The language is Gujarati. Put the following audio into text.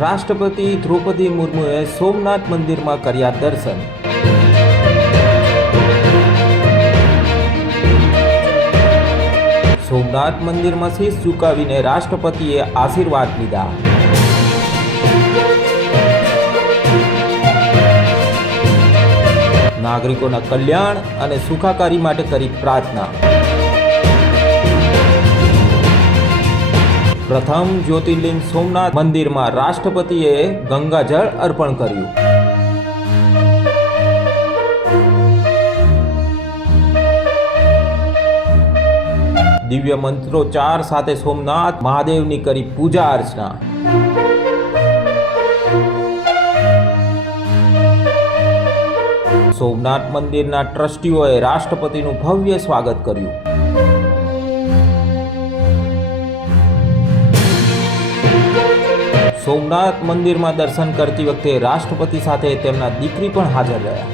રાષ્ટ્રપતિ દ્રૌપદી મુર્મુએ સોમનાથ મંદિરમાં કર્યા દર્શન। સોમનાથ મંદિરમાં શીશ ઝુકાવીને રાષ્ટ્રપતિએ આશીર્વાદ લીધા। નાગરિકોના કલ્યાણ અને સુખાકારી માટે કરી પ્રાર્થના। પ્રથમ જ્યોતિર્લિંગ સોમનાથ મંદિરમાં રાષ્ટ્રપતિએ ગંગાજળ અર્પણ કર્યું। દિવ્ય મંત્રોચ્ચાર સાથે સોમનાથ મહાદેવની કરી પૂજા અર્ચના। સોમનાથ મંદિરના ટ્રસ્ટીઓએ રાષ્ટ્રપતિનું ભવ્ય સ્વાગત કર્યું। સોમનાથ મંદિરમાં દર્શન કરતી વખતે રાષ્ટ્રપતિ સાથે તેમના દીકરી પણ હાજર રહ્યા।